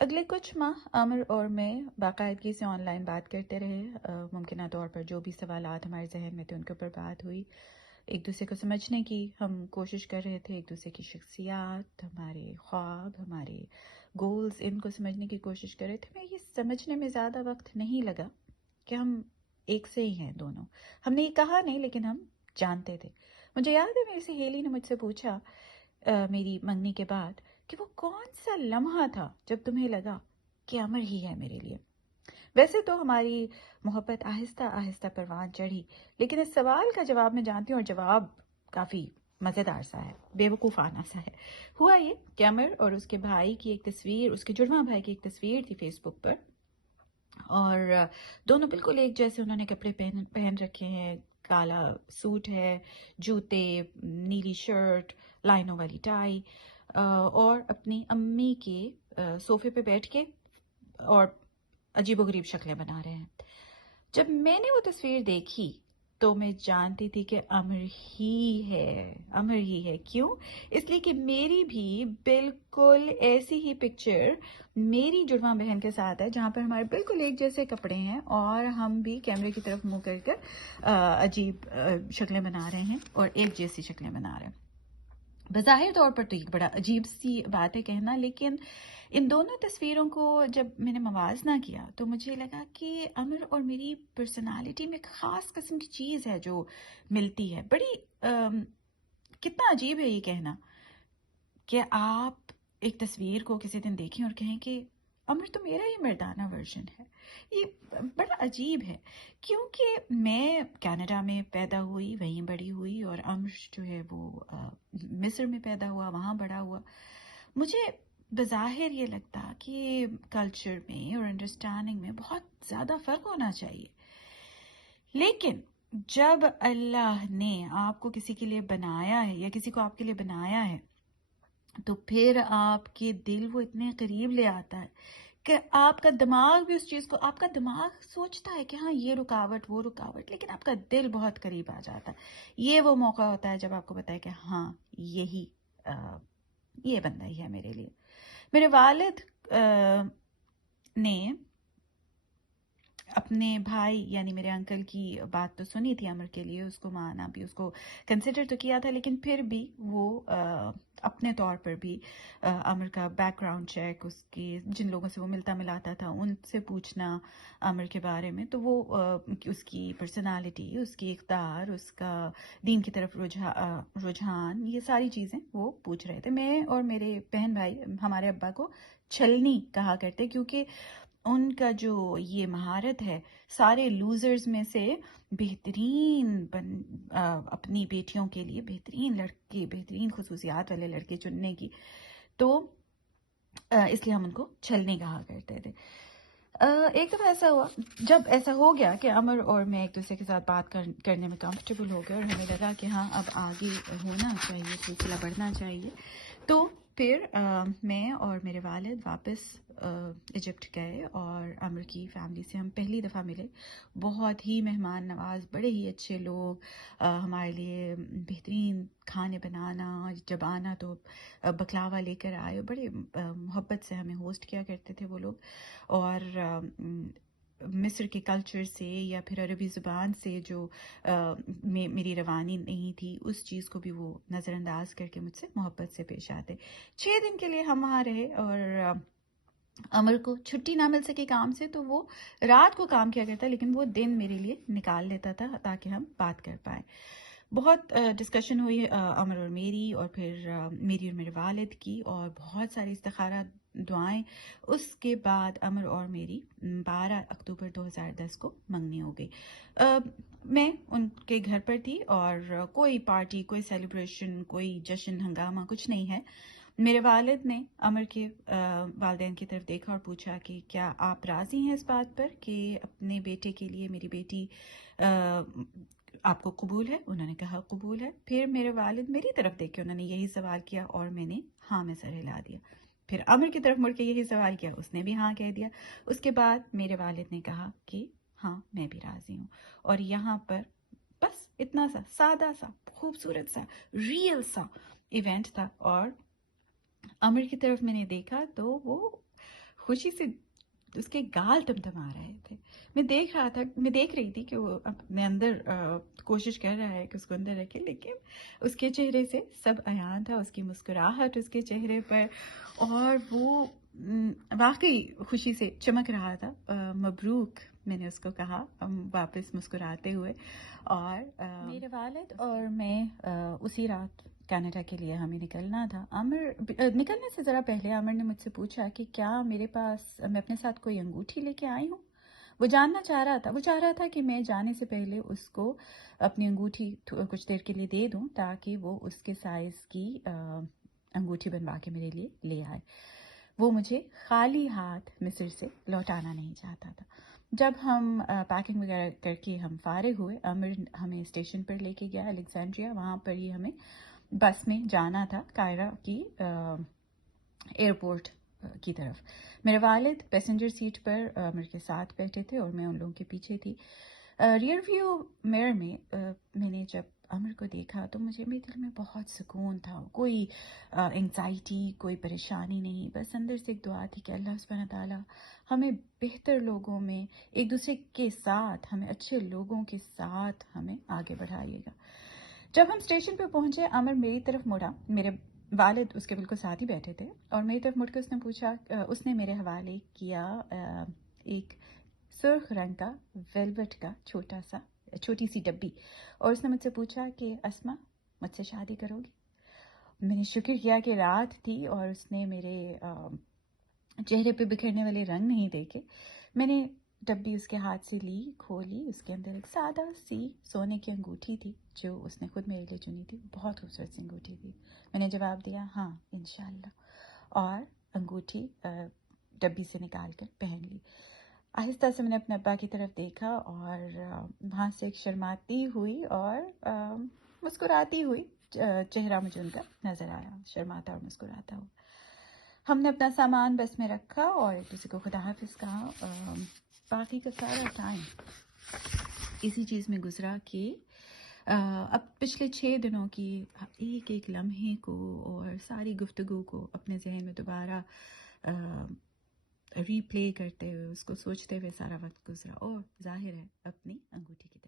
اگلے کچھ ماہ عامر اور میں باقاعدگی سے آن لائن بات کرتے رہے. ممکنہ طور پر جو بھی سوالات ہمارے ذہن میں تھے ان کے اوپر بات ہوئی. ایک دوسرے کو سمجھنے کی ہم کوشش کر رہے تھے, ایک دوسرے کی شخصیات, ہمارے خواب, ہمارے گولز, ان کو سمجھنے کی کوشش کر رہے تھے. میں یہ سمجھنے میں زیادہ وقت نہیں لگا کہ ہم ایک سے ہی ہیں دونوں. ہم نے یہ کہا نہیں لیکن ہم جانتے تھے. مجھے یاد ہے میری سہیلی نے مجھ سے پوچھا میری منگنی کے بعد کہ وہ کون سا لمحہ تھا جب تمہیں لگا کہ عمر ہی ہے میرے لیے. ویسے تو ہماری محبت آہستہ آہستہ پروان چڑھی, لیکن اس سوال کا جواب میں جانتی ہوں, اور جواب کافی مزیدار سا ہے, بے وقوفانہ سا ہے. ہوا یہ کہ عمر اور اس کے بھائی کی ایک تصویر, اس کے جڑواں بھائی کی ایک تصویر تھی فیس بک پر, اور دونوں بالکل ایک جیسے انہوں نے کپڑے پہن رکھے ہیں. کالا سوٹ ہے, جوتے, نیلی شرٹ, لائنوں والی ٹائی, اور اپنی امی کے صوفے پہ بیٹھ کے اور عجیب و غریب شکلیں بنا رہے ہیں. جب میں نے وہ تصویر دیکھی تو میں جانتی تھی کہ عمر ہی ہے, عمر ہی ہے. کیوں؟ اس لیے کہ میری بھی بالکل ایسی ہی پکچر میری جڑواں بہن کے ساتھ ہے, جہاں پر ہمارے بالکل ایک جیسے کپڑے ہیں اور ہم بھی کیمرے کی طرف منہ کر کر عجیب شکلیں بنا رہے ہیں اور ایک جیسی شکلیں بنا رہے ہیں. بظاہر طور پر تو ایک بڑا عجیب سی بات ہے کہنا, لیکن ان دونوں تصویروں کو جب میں نے موازنہ کیا تو مجھے لگا کہ عمر اور میری پرسنالٹی میں ایک خاص قسم کی چیز ہے جو ملتی ہے. بڑی کتنا عجیب ہے یہ کہنا کہ آپ ایک تصویر کو کسی دن دیکھیں اور کہیں کہ عمر تو میرا ہی مردانہ ورژن ہے. یہ بڑا عجیب ہے کیونکہ میں کینیڈا میں پیدا ہوئی, وہیں بڑی ہوئی, اور عمر جو ہے وہ مصر میں پیدا ہوا, وہاں بڑا ہوا. مجھے بظاہر یہ لگتا کہ کلچر میں اور انڈرسٹینڈنگ میں بہت زیادہ فرق ہونا چاہیے, لیکن جب اللہ نے آپ کو کسی کے لیے بنایا ہے یا کسی کو آپ کے لیے بنایا ہے تو پھر آپ کے دل وہ اتنے قریب لے آتا ہے کہ آپ کا دماغ بھی اس چیز کو, آپ کا دماغ سوچتا ہے کہ ہاں یہ رکاوٹ وہ رکاوٹ, لیکن آپ کا دل بہت قریب آ جاتا ہے. یہ وہ موقع ہوتا ہے جب آپ کو بتائے کہ ہاں یہی یہ بندہ ہی ہے میرے لیے. میرے والد نے اپنے بھائی یعنی میرے انکل کی بات تو سنی تھی عمر کے لیے, اس کو مانا بھی, اس کو کنسیڈر تو کیا تھا, لیکن پھر بھی وہ اپنے طور پر بھی عمر کا بیک گراؤنڈ چیک, اس کی جن لوگوں سے وہ ملتا ملاتا تھا ان سے پوچھنا عمر کے بارے میں, تو وہ اس کی پرسنالٹی, اس کی اقدار, اس کا دین کی طرف رجحان, یہ ساری چیزیں وہ پوچھ رہے تھے. میں اور میرے بہن بھائی ہمارے ابا کو چھلنی کہا کرتے, کیونکہ ان کا جو یہ مہارت ہے سارے لوزرز میں سے بہترین اپنی بیٹیوں کے لیے بہترین لڑکے, بہترین خصوصیات والے لڑکے چننے کی, تو اس لیے ہم ان کو چھلنی کہا کرتے تھے. ایک دفعہ ایسا ہوا, جب ایسا ہو گیا کہ عمر اور میں ایک دوسرے کے ساتھ بات کرنے میں کمفرٹیبل ہو گئے اور ہمیں لگا کہ ہاں اب آگے ہونا چاہیے, سلسلہ بڑھنا چاہیے, تو پھر میں اور میرے والد واپس ایجپٹ گئے اور عمر کی فیملی سے ہم پہلی دفعہ ملے. بہت ہی مہمان نواز, بڑے ہی اچھے لوگ, ہمارے لیے بہترین کھانے بنانا, جب آنا تو بکلاوا لے کر آئے, بڑے محبت سے ہمیں ہوسٹ کیا کرتے تھے وہ لوگ. اور مصر کے کلچر سے یا پھر عربی زبان سے جو میری روانی نہیں تھی اس چیز کو بھی وہ نظر انداز کر کے مجھ سے محبت سے پیش آتے. 6 دن کے لیے ہم وہاں رہے, اور عمر کو چھٹی نہ مل سکی کام سے تو وہ رات کو کام کیا کرتا, لیکن وہ دن میرے لیے نکال لیتا تھا تاکہ ہم بات کر پائیں. بہت ڈسکشن ہوئی عمر اور میری, اور پھر میری اور میرے والد کی, اور بہت ساری استخارہ دعائیں. اس کے بعد عمر اور میری 12 اکتوبر 2010 کو منگنی ہو گئی. میں ان کے گھر پر تھی اور کوئی پارٹی, کوئی سیلیبریشن, کوئی جشن ہنگامہ کچھ نہیں ہے. میرے والد نے عمر کے والدین کی طرف دیکھا اور پوچھا کہ کیا آپ راضی ہیں اس بات پر کہ اپنے بیٹے کے لیے میری بیٹی آپ کو قبول ہے؟ انہوں نے کہا قبول ہے. پھر میرے والد میری طرف دیکھ کے انہوں نے یہی سوال کیا اور میں نے ہاں میں سر ہلا دیا. پھر عمر کی طرف مڑ کے یہی سوال کیا, اس نے بھی ہاں کہہ دیا. اس کے بعد میرے والد نے کہا کہ ہاں میں بھی راضی ہوں. اور یہاں پر بس اتنا سا سادہ سا خوبصورت سا ریئل سا ایونٹ تھا. اور عمر کی طرف میں نے دیکھا تو وہ خوشی سے اس کے گال تمتما رہے تھے. میں دیکھ رہی تھی کہ وہ اپنے اندر کوشش کر رہا ہے کہ اس کو اندر رکھے، لیکن اس کے چہرے سے سب عیاں تھا، اس کی مسکراہٹ اس کے چہرے پر، اور وہ واقعی خوشی سے چمک رہا تھا. مبروک میں نے اس کو کہا واپس مسکراتے ہوئے. اور میرے والد اور میں اسی رات کینیڈا کے لیے ہمیں نکلنا تھا. نکلنے سے ذرا پہلے عامر نے مجھ سے پوچھا کہ کیا میرے پاس میں اپنے ساتھ کوئی انگوٹھی لے کے آئی ہوں. وہ جاننا چاہ رہا تھا کہ میں جانے سے پہلے اس کو اپنی انگوٹھی کچھ دیر کے لیے دے دوں تاکہ وہ اس کے سائز کی انگوٹھی بنوا کے میرے لیے لے آئے. وہ مجھے خالی ہاتھ مصر سے لوٹانا نہیں چاہتا تھا. جب ہم پیکنگ وغیرہ کر کے ہم فارغ ہوئے، عامر ہمیں اسٹیشن پر لے کے گیا الیگزینڈریا. وہاں پر ہی ہمیں بس میں جانا تھا قاہرہ کی ایئرپورٹ کی طرف. میرے والد پیسنجر سیٹ پر عامر کے ساتھ بیٹھے تھے اور میں ان لوگوں کے پیچھے تھی. ریئر ویو میرر میں میں نے جب عامر کو دیکھا تو میرے دل میں بہت سکون تھا. کوئی انگزائٹی، کوئی پریشانی نہیں، بس اندر سے ایک دعا تھی کہ اللہ سبحانہ تعالیٰ ہمیں بہتر لوگوں میں، ایک دوسرے کے ساتھ، ہمیں اچھے لوگوں کے ساتھ ہمیں آگے بڑھائیے گا. جب ہم اسٹیشن پہ پہنچے، عامر میری طرف مڑا. میرے والد اس کے بالکل ساتھ ہی بیٹھے تھے اور میری طرف مڑ کے اس نے پوچھا، اس نے میرے حوالے کیا ایک سرخ رنگ کا ویلوٹ کا چھوٹی سی ڈبی، اور اس نے مجھ سے پوچھا کہ اسما مجھ سے شادی کرو گی. میں نے شکر کیا کہ رات تھی اور اس نے میرے چہرے پہ بکھرنے والے رنگ نہیں دیکھے. میں نے ڈبی اس کے ہاتھ سے لی، کھولی. اس کے اندر ایک سادہ سی سونے کی انگوٹھی تھی جو اس نے خود میرے لیے چنی تھی. بہت خوبصورت سی انگوٹھی تھی. میں نے جواب دیا ہاں انشاءاللہ، اور انگوٹھی ڈبی سے نکال کر پہن لی. آہستہ سے میں نے اپنے ابا کی طرف دیکھا اور وہاں سے ایک شرماتی ہوئی اور مسکراتی ہوئی چہرہ مجھے ان کا نظر آیا، شرماتا اور مسکراتا ہوا. ہم نے اپنا سامان بس میں رکھا اور ایک دوسرے کو خدا حافظ کہا. باقی کا سارا ٹائم اسی چیز میں گزرا کہ اب پچھلے 6 دنوں کی ایک ایک لمحے کو اور ساری گفتگو کو اپنے ذہن میں دوبارہ ری پلے کرتے ہوئے، اس کو سوچتے ہوئے سارا وقت گزرا، اور ظاہر ہے اپنی انگوٹھی کی طرف